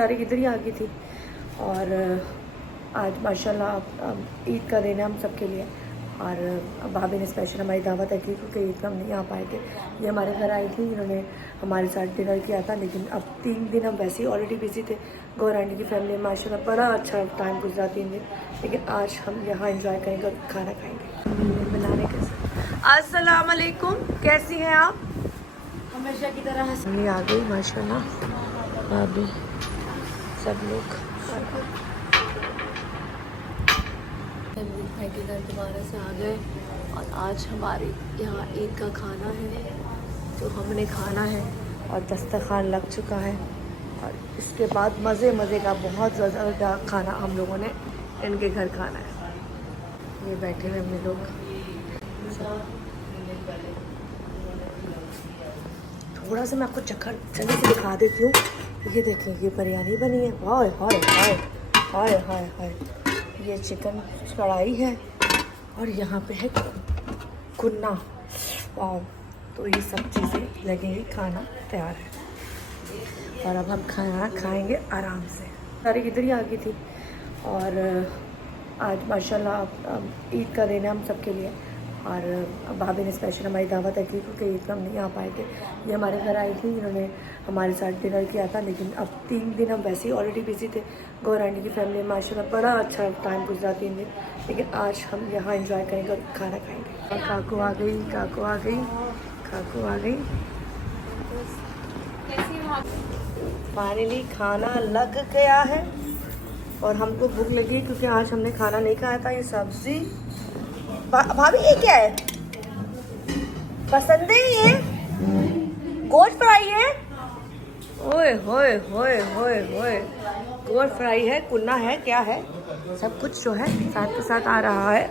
सारी इधर ही आ गई थी। और आज माशाल्लाह ईद का दिन है हम सबके लिए। और भाभी ने स्पेशल हमारी दावत रखी क्योंकि ईद का हम नहीं आ पाए थे। ये हमारे घर आई थी, इन्होंने हमारे साथ डिनर किया था। लेकिन अब 3 दिन हम वैसे ही ऑलरेडी बिजी थे। गौर आंटी की फैमिली में माशाल्लाह बड़ा अच्छा टाइम गुजरा 3 दिन। लेकिन आज हम यहाँ इंजॉय करेंगे और खाना खाएँगे बनाने के साथ। अस्सलाम वालेकुम, कैसी हैं आप? हमेशा की तरह हंसी आ गई माशाल्लाह। भाभी सब लोग भाई के घर दोबारा से आ गए। और आज हमारे यहाँ ईद का खाना है जो हमने खाना है और दस्तरखान लग चुका है। और इसके बाद मज़े मज़े का बहुत ज़्यादा खाना हम लोगों ने इनके घर खाना है। ये बैठे हुए हम लोग। थोड़ा सा मैं आपको चक्कर जल्दी से दिखा देती हूँ। ये देखें, ये बिरयानी बनी है। हाय हाय हाय हाय हाय हाय। ये चिकन कढ़ाई है और यहाँ पे है कुन्ना। वाह, तो ये सब चीज़ें लगेंगी, खाना तैयार है। और अब हम खाना खाएंगे आराम से। सारी इधर ही आ गई थी। और आज माशाल्लाह ईद का दिन है हम सबके लिए। और भाभी ने स्पेशल हमारी दावत रखी क्योंकि ईद का हम नहीं आ पाए थे। ये हमारे घर आई थी, इन्होंने हमारे साथ डिनर किया था। लेकिन अब 3 दिन हम वैसे ही ऑलरेडी बिजी थे। गौर आंटी की फैमिली में माशाल्लाह बड़ा अच्छा टाइम गुजरा 3 दिन। लेकिन आज हम यहाँ इंजॉय करेंगे और खाना खाएँगे। और काकू आ गई, काकू आ गई, काकू आ गई। फाइनली खाना लग गया है और हमको भूख लगी क्योंकि आज हमने खाना नहीं खाया था। ये सब्जी भाभी ये क्या है? पसंद है ये? गोश्त फ्राई है। ओए होए होए होए होए, गोश्त फ्राई है, कुन्ना है, क्या है, सब कुछ जो है साथ के साथ आ रहा है।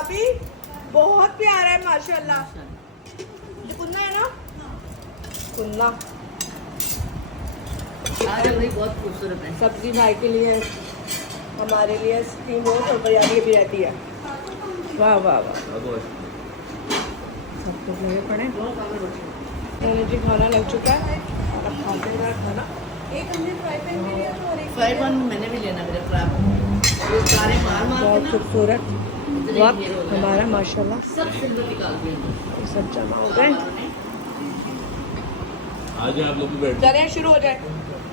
अभी बहुत प्यारा है माशाल्लाह। ये कुन्ना है ना? कुन्ना बहुत खूबसूरत है। सब्जी भाई के लिए, हमारे लिए स्टीम रोस्ट और बिरयानी भी रहती है। वाह वाह वाह, सब कुछ लगे पड़े। एनर्जी खाना लग चुका है और अब खाते हैं खाना। एक हमने फ्राई पैन भी लिया था और एक फ्राई पैन मैंने भी लेना मेरे फ्राई सारे मार मार बहुत खूबसूरत वक्त हमारा माशाल्लाह। सब सिंदूर निकाल दिए, सब जमा हो गए। आज आप लोग बैठ चलें शुरू हो जाए।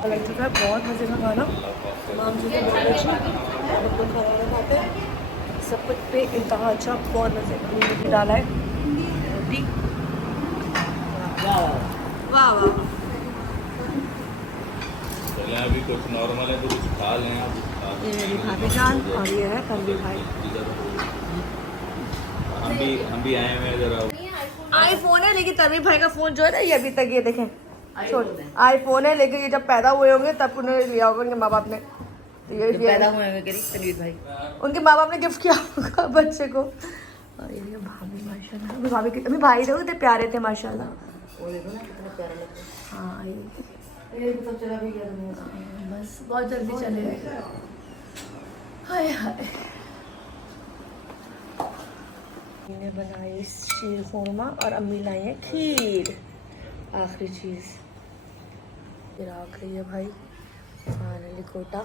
लग चुका है बहुत मज़े का खाना। तमाम चीज़ें बहुत अच्छी, बिल्कुल खाना खाते हैं। सब कुछ पे इंतहा अच्छा, बहुत मज़े का। रोटी डाला है, रोटी, वाह वाह वाह। चले अभी कुछ नॉर्मल है तो कुछ खा लें आप। ये मेरी भाभी जान और ये है कमली भाई। हम भी आए हुए हैं जरा। आईफोन है लेकिन तनवीर भाई का फ़ोन जो है ना, ये अभी तक, ये देखें आईफोन है। लेकिन ये जब पैदा हुए होंगे तब उन्होंने लिया होगा उनके माँ बाप ने। ये पैदा हुए हैं तनवीर भाई, उनके माँ बाप ने गिफ्ट किया होगा बच्चे को। और ये भाभी माशाल्लाह, अभी भाभी के अभी भाई थे, इतने प्यारे थे माशाल्लाह। वो देखो ना कितना प्यारा लगता है। हाँ ये तो चला भी गया दुनिया बस बहुत जल्दी चले गए। हाय हाय। मैंने बनाई शीर खुरमा और अम्मी लाई है खीर। आखिरी चीज़ फिर आ गई है भाई, फाइनली कोटा।